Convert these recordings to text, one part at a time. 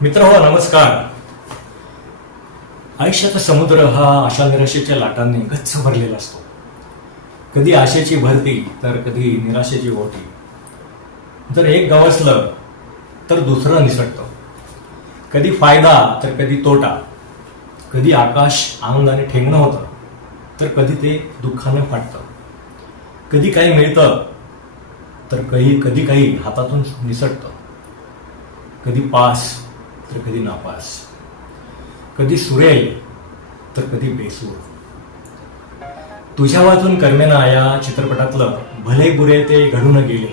मित्र नमस्कार. आयुष्याचा समुद्र हा आशा निराशेच्या लाटांनी गच्च भरलेला असतो. कधी आशेची भरती तर कधी निराशेची ओटी. जर एक गवसलं तर दुसरं निसटतं. कधी फायदा तर कधी तोटा. कधी आकाश आनंदाने ठेंगणं होतं तर कधी ते दुःखाने फाटतं. कधी काही मिळतं तर कधी काही हातातून निसटतं. कधी पास तर कधी नापास. कधी सुरेल तर कधी बेसूर. तुझ्या वाचून कर्मेना या चित्रपटातलं भले बुरे ते घडून गेले,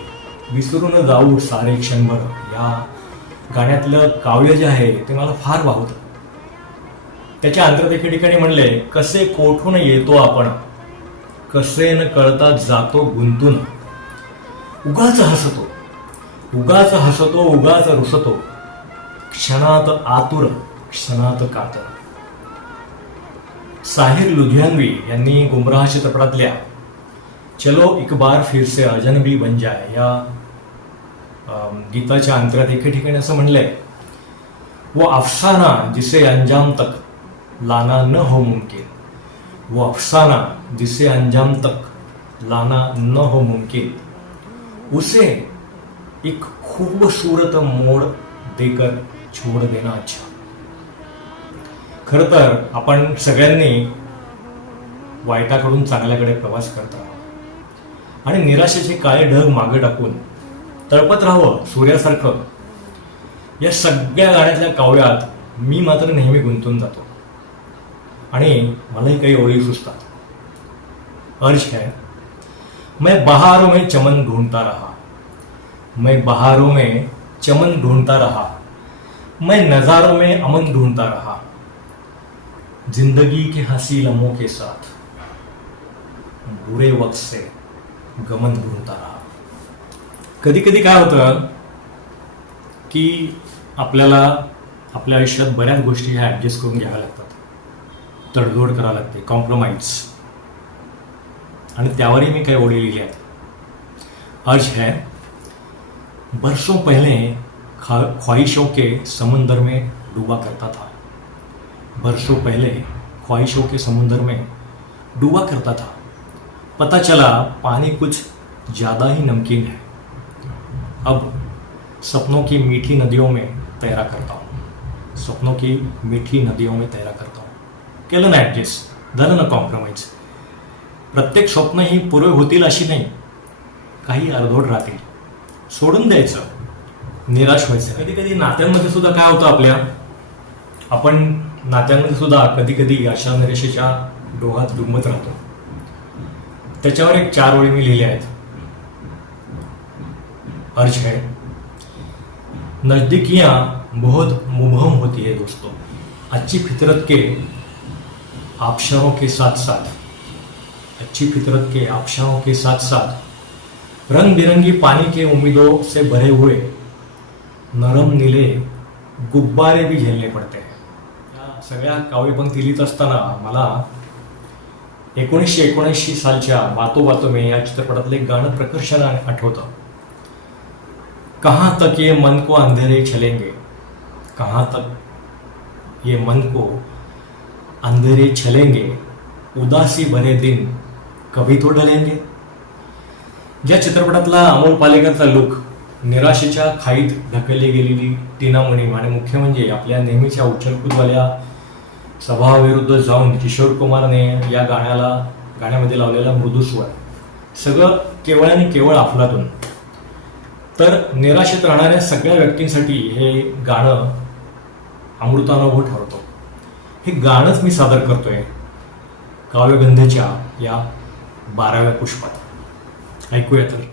विसरून जाऊ सारे क्षणभर या गाण्यातलं काव्य जे आहे ते मला फार भावतं. त्याच्या अंतरात एके ठिकाणी म्हणले, कसे कोठून येतो आपण, कसे न कळता जातो गुंतून. उगाच हसतो, उगाच हसतो, उगाच रुसतो, क्षणात आतुर, क्षणात कातर. साहिर लुधियानवी यांनी गुमराह चित्रपटातल्या चलो एक बार फिर से अजनबी बन जाए या गीताच्या अंतरात एके ठिकाणी असं म्हणलंय, वो अफसाना जिसे अंजाम तक लाना न हो मुमकिन, वो अफसाना जिसे अंजाम तक लाना न हो मुमकिन, उसे एक खूबसूरत मोड़ देकर छोड़ देना अच्छा. खरं तर आपण सगळ्यांनी वाईटाकडून चांगल्याकडे प्रवास करत आहोत आणि निराशेचे काळे ढग मागे टाकून तळपत राहावं सूर्यासारखं. या सगळ्या गाण्यातल्या काव्यात मी मात्र नेहमी गुंतून जातो आणि मलाही काही ओळी सुचतात. अर्ज है, मैं बहारों में चमन ढूंढता रहा, मैं बहारों में चमन ढूंढता रहा, मैं नजारों में अमन ढूंढता रहा, जिंदगी के हंसी लम्हों के साथ बुरे वक्त से गमन ढूंढता रहा. कधी कधी काय होतं की आपल्याला आपल्या आयुष्यात बऱ्याच गोष्टी ह्या ऍडजस्ट करून घ्याव्या लागतात, तडजोड करावी लागते, कॉम्प्रोमाइज. आणि त्यावरही मी काही ओळी लिहिल्या आहेत. अर्ज है, बरसों पहले ख्वाहिशों के समंदर में डूबा करता था, बरसों पहले ख्वाहिशों के समुंदर में डूबा करता था, पता चला पानी कुछ ज़्यादा ही नमकीन है, अब सपनों की मीठी नदियों में तैरा करता हूँ, सपनों की मीठी नदियों में तैरा करता हूँ. केलं ना ॲडजस्ट, झालं ना कॉम्प्रोमाइज. प्रत्येक स्वप्न ही पुरे होतील अशी नाही, काही अर्धवट राहतील, सोडून द्यायचं, निराश व्हायचं. कधी कधी नात्यांमध्ये सुद्धा काय होतं आपल्या, आपण नात्यांमध्ये सुद्धा कधी कधी अशा निराशेच्या डोहात डुंबत राहतो. त्याच्यावर एक 4 ओळी मी लिहिल्या आहेत. अर्ज है, नजदीकियां बहुत मुबहम होती है दोस्तों, अच्छी फितरत के आबशारों के साथ साथ, अच्छी फितरत के आबशारों के साथ साथ रंग बिरंगी पानी के उम्मीदों से भरे हुए नरम नीले गुब्बारे भी झेलने पडते हैं. या सगळ्या काव्यपंक्ती लिहित असताना मला 1979 सालच्या बातो बातो में या चित्रपटातलं एक गाणं प्रकर्षाने आठवतं. कहाँ तक ये मन को अंधेरे छलेंगे, कहाँ तक ये मन को अंधेरे छलेंगे, उदासी भरे दिन कभी तो ढलेंगे. ज्या चित्रपटातला अमोल पालेकरचा लुक, निराशेच्या खाईत ढकलली गेलेली टीना मुनीम आणि मुख्य म्हणजे आपल्या नेहमीच्या उचलकूदवाल्या स्वभावाविरुद्ध जाऊन किशोर कुमारने या गाण्यामध्ये लावलेला मृदू स्वर, सगळं केवळ आणि केवळ अफलातून. तर निराशेत राहणाऱ्या सगळ्या व्यक्तींसाठी हे गाणं अमृतानुभव ठरतो. हे गाणंच मी सादर करतोय काव्यगंधेच्या या 12व्या पुष्पात. ऐकूया तर.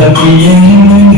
तभी इन